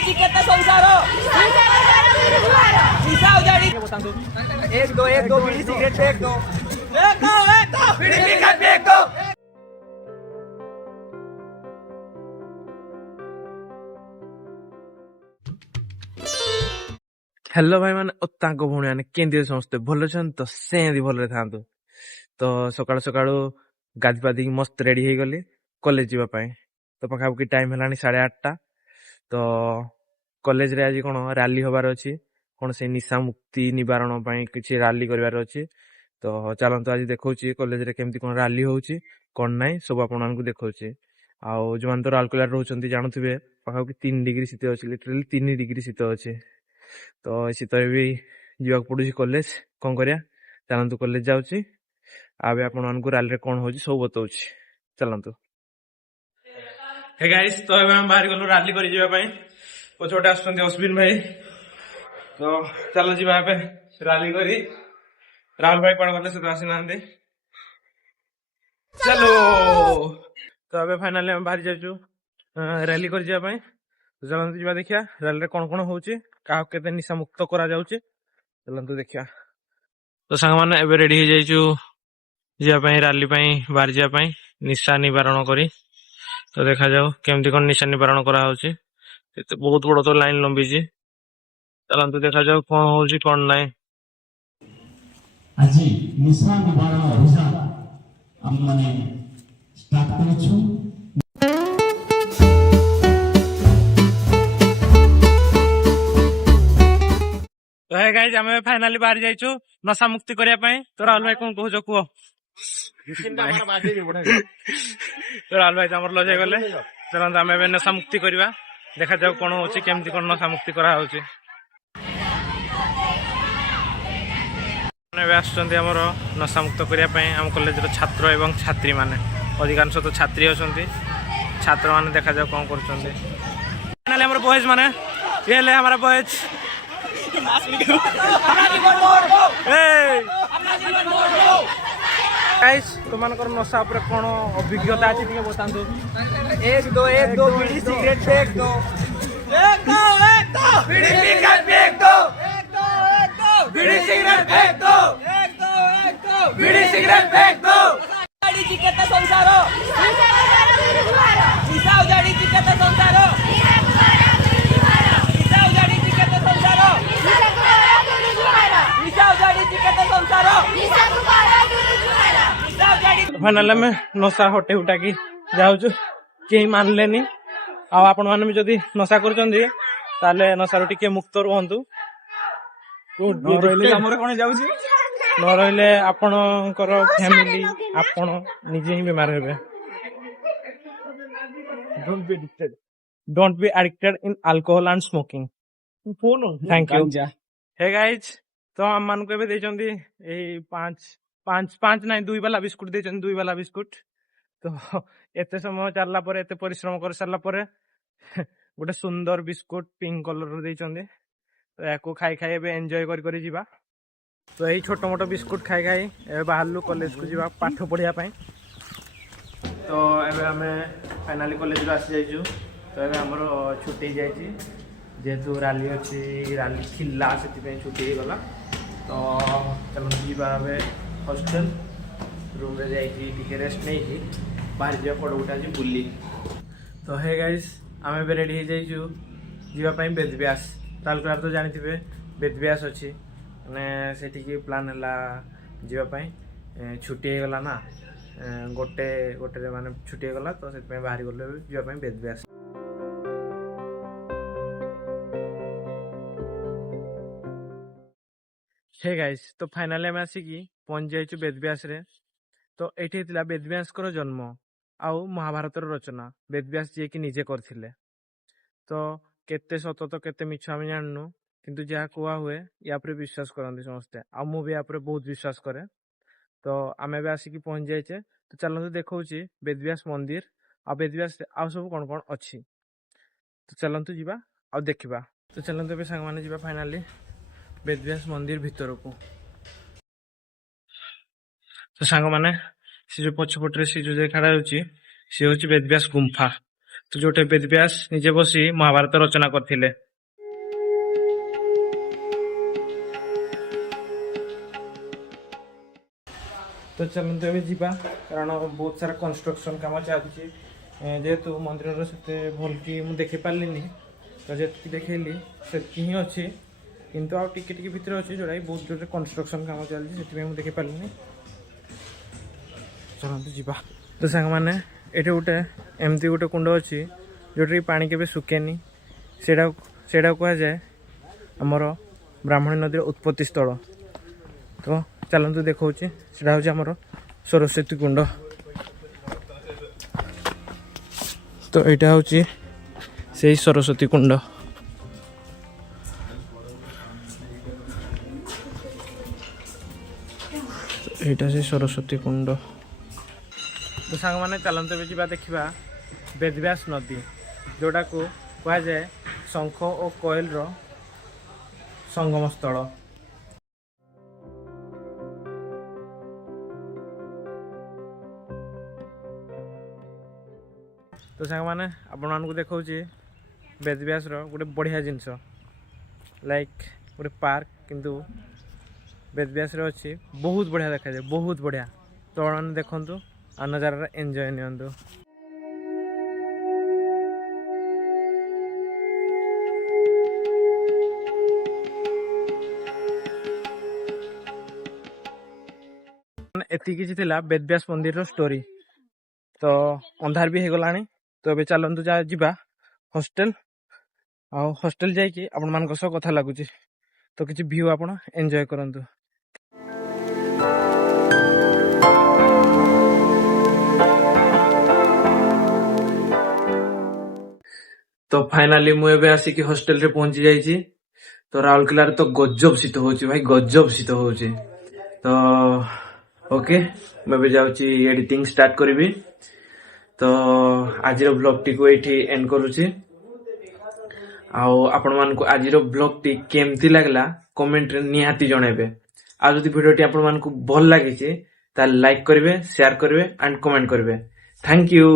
ଉଜାଡ଼ିଛି କେତେ ସଂସାର ନିଶା ଉଜାଡ଼ି एक दो बीड़ी सिगरेट फेंक दो बीड़ी सिगरेट फेंक दो। हेलो भाई मैंने भौणी मैंने केंद्रीय समस्ते भल तो सेमती भल था तो सका सका गाधी पाधी मस्त रेडी हो गली कॉलेज जावाई तो पखापाखि टाइम है 8:30 तो कॉलेज रे आज कौन रैली हबार अच्छी कौन से निशा मुक्ति निवारण किसी रैली करार अच्छी तो चलते आज देखा कॉलेज रे केमती कौन रैली होची कौन नाई सब आपन देखा आउ जो मैंने तो राउरकेला रोचे जानते पखापाखि 3 डिग्री शीत अच्छी लिटराली 3 डिग्री शीत अच्छे तो शीत भी जावाक पड़ुची कॉलेज कौन करिया चलतु कॉलेज जाऊँगी आबे आपण मानक रैली कौन हो सब बताऊँ चलतु हे गाइस तो हम बाहर गलु रैली कर पछपटे आसुचंती अश्विन भाई तो चलो जी रैली करी राहुल भाई कौन गले से तो आसीना चलो तो अबे फाइनली हम बाहर जाऊँ रैली कर चलते जा देखिया रैली कौन कौन होची क्या केते निशा मुक्त करा जाउची चलतु देखिया तो सांग माने एबे रेडी हो जाइछु जापाई रैली बाहर जापाई निशा निवारण करी तो देखा जाओ केमती कौन निशा निवारण करा होची बहुत बड़ तो लाइन लंबी चलतु देखा जाओ कौन होची कौन नाई आज निशा निवारण अभियान हम माने स्टार्ट करिछु तो है गाइस आम फाइनाली बाहर जाइछु नशा मुक्ति करिया पई तो राहुल भाई कौन कहू कुह तो राहुल भाई हमर लजे गले चलते आम नशा मुक्ति करवा देखा जाओ कौन होची केमती कौन नशा मुक्ति करा होची आसुचंती हमर नशा मुक्त करिया पई हम कॉलेज रो छात्र एवं छात्री माने अधिकांश तो छात्री होचंती छात्र माने देखा जाओ कौन करचंती फाइनली हमर बॉयज माने ये ले हमारा बॉयज गाइस तुमनकर नशा ऊपर कौन अभिज्ञता अछि ଟିକେ बतांतु एक दो बीड़ी सिगरेट फेंक दो बीड़ी सिगरेट फेंक दो बीड़ी सिगरेट फेंक दो बीड़ी सिगरेट फेंक दो उजाडिची केते संसार निशा उजाडिची केते संसार निशा उजाडिची केते संसार निशा उजाडिची केते संसार निशा उजाडी फाइनल में नशा हटे उठा की जाऊछु केही मानलेनी आ आपण माने भी जदी नशा करचंदी ताले नशा रो टिके मुक्त रहंतु न रहिले आपणकर फैमिली आपण निजे ही बीमार हेबे don't be addicted in alcohol and smoking thank you hey guys तो हम मान को देचंदी ए 5 नहीं 2 वाला बिस्कुट देचंदी 2 वाला बिस्कुट तो एते समय चलला पर एते परिश्रम कर सारला पर गोटे सुंदर बिस्कुट पिंक कलर देचंदी तो याको खाई खाई एबे एंजॉय करी जीवा तो यही छोट मोट बिस्कुट खाई खाई एबे बाहरलु कॉलेज को जीवा पाठ पढ़िया पई तो एबे हमें फाइनली कॉलेज रो आसी जाइछु तो एबे हमरो छुट्टी जाइछि जेतु रैली अछि रैली खिल्ला सेति पे छुट्टी हो गला तो चलो जीवा एबे हॉस्टल रूम रे जाइछि टिके रेस्ट नै छी बाहर जे पड़ उठा जी बुल्ली तो हे गाइस आमे बे रेडी हो जाइछु जीवा पई बेदब्यास राउरकेला तो जानिथिबे बेदब्यास अछि माने सेठी की प्लान हला जीवा पई छुट्टी हो गला ना गोटे माने छुट्टी हो गला तो सेति पे बाहर गले जीवा पई बेदब्यास हे गाइस तो फाइनली हम आसिकी पहुंच जाइछु बेदब्यास रे तो एठी थिला बेदब्यास कर जन्म आउ महाभारत रचना बेदब्यास जे कि निजे करथिले तो केते सत तो केते मिछ हम जाननु किंतु जहा कुआ हुए या पर विश्वास करंदी समस्ते आ मु भी या पर बहुत विश्वास करे तो आमे भी आसिकी पहुंच जाइछे तो चलंतु देखौची बेदब्यास मंदिर आ बेदब्यास आ सब कोन कोन अछि तो चलंतु जीवा आ देखिबा तो चलंतु बे संग माने जीवा फाइनली बेदब्यास मंदिर भीतर को तो सांग माने से जो पछपटरे से जो खड़ा होची से होची बेदब्यास गुम्फा ଯୋଉଠି ବେଦବ୍ୟାସ ନିଜେ ବସି ମହାଭାରତ ରଚନା କରିଥିଲେ। ତ ଚାଲନ୍ତୁ ଏବେ ଯିବା, କାରଣ ବହୁତ ସାରା କନଷ୍ଟ୍ରକ୍ସନ କାମ ଚାଲିଛି। ଯେହେତୁ ମନ୍ଦିରର ସେତେ ଭଲ କି ମୁଁ ଦେଖିପାରିଲିନି, ତ ଯେତିକି ଦେଖେଇଲି ସେତିକି ହିଁ ଅଛି, କିନ୍ତୁ ଆଉ ଟିକେ ଟିକେ ଭିତରେ ଅଛି ଯୋଉଟାକି ବହୁତ ଜୋରରେ କନଷ୍ଟ୍ରକ୍ସନ କାମ ଚାଲିଛି, ସେଥିପାଇଁ ମୁଁ ଦେଖିପାରିଲିନି। ଚାଲନ୍ତୁ ଯିବା। ତ ସାଙ୍ଗମାନେ ଏଠି ଗୋଟେ ଏମିତି ଗୋଟେ କୁଣ୍ଡ ଅଛି ଯୋଉଠିକି ପାଣି କେବେ ଶୁଖେନି, ସେଇଟାକୁ କୁହାଯାଏ ଆମର ବ୍ରାହ୍ମଣୀ ନଦୀର ଉତ୍ପତ୍ତି ସ୍ଥଳ। ତ ଚାଲନ୍ତୁ ଦେଖାଉଛି, ସେଇଟା ହେଉଛି ଆମର ସରସ୍ୱତୀ କୁଣ୍ଡ। ତ ଏଇଟା ହେଉଛି ସେଇ ସରସ୍ୱତୀ କୁଣ୍ଡ। ଏଇଟା ସେ ସରସ୍ୱତୀ କୁଣ୍ଡ। ତ ସାଙ୍ଗମାନେ ଚାଲନ୍ତୁ ଏବେ ଯିବା ଦେଖିବା ବେଦବ୍ୟାସ ନଦୀ, ଯେଉଁଟାକୁ କୁହାଯାଏ ଶଙ୍ଖ ଓ କୋଏଲର ସଙ୍ଗମ ସ୍ଥଳ। ତ ସାଙ୍ଗମାନେ ଆପଣମାନଙ୍କୁ ଦେଖାଉଛି ବେଦବ୍ୟାସର ଗୋଟେ ବଢ଼ିଆ ଜିନିଷ, ଲାଇକ୍ ଗୋଟେ ପାର୍କ, କିନ୍ତୁ ବେଦବ୍ୟାସରେ ଅଛି। ବହୁତ ବଢ଼ିଆ ଦେଖାଯାଏ, ବହୁତ ବଢ଼ିଆ। ତ ଆପଣମାନେ ଦେଖନ୍ତୁ ଆଉ ନଜାରାର ଏନ୍ଜୟ ନିଅନ୍ତୁ। ଏତିକି କିଛି ଥିଲା ବେଦବ୍ୟାସ ମନ୍ଦିରର ଷ୍ଟୋରି। ତ ଅନ୍ଧାର ବି ହେଇଗଲାଣି, ତ ଏବେ ଚାଲନ୍ତୁ ଯିବା ହଷ୍ଟେଲ। ଆଉ ହଷ୍ଟେଲ ଯାଇକି ଆପଣମାନଙ୍କ ସହ କଥା ଲାଗୁଛି, ତ କିଛି ଭିଉ ଆପଣ ଏନ୍ଜୟ କରନ୍ତୁ। ତ ଫାଇନାଲି ମୁଁ ଏବେ ଆସିକି ହଷ୍ଟେଲରେ ପହଞ୍ଚି ଯାଇଛି। ତ ରାଉରକେଲାରେ ତ ଗଜବ ଶୀତ ହଉଛି ଭାଇ, ଗଜବ ଶୀତ ହଉଛି। ତ ଓକେ, ମୁଁ ଏବେ ଯାଉଛି ଏଡିଟିଂ ଷ୍ଟାର୍ଟ କରିବି। ତ ଆଜିର ବ୍ଲଗଟିକୁ ଏଇଠି ଏଣ୍ଡ କରୁଛି। ଆଉ ଆପଣମାନଙ୍କୁ ଆଜିର ବ୍ଲଗଟି କେମିତି ଲାଗିଲା କମେଣ୍ଟରେ ନିହାତି ଜଣାଇବେ। ଆଉ ଯଦି ଭିଡ଼ିଓଟି ଆପଣମାନଙ୍କୁ ଭଲ ଲାଗିଛି ତାହେଲେ ଲାଇକ୍ କରିବେ, ସେୟାର କରିବେ ଆଣ୍ଡ କମେଣ୍ଟ କରିବେ। Thank you.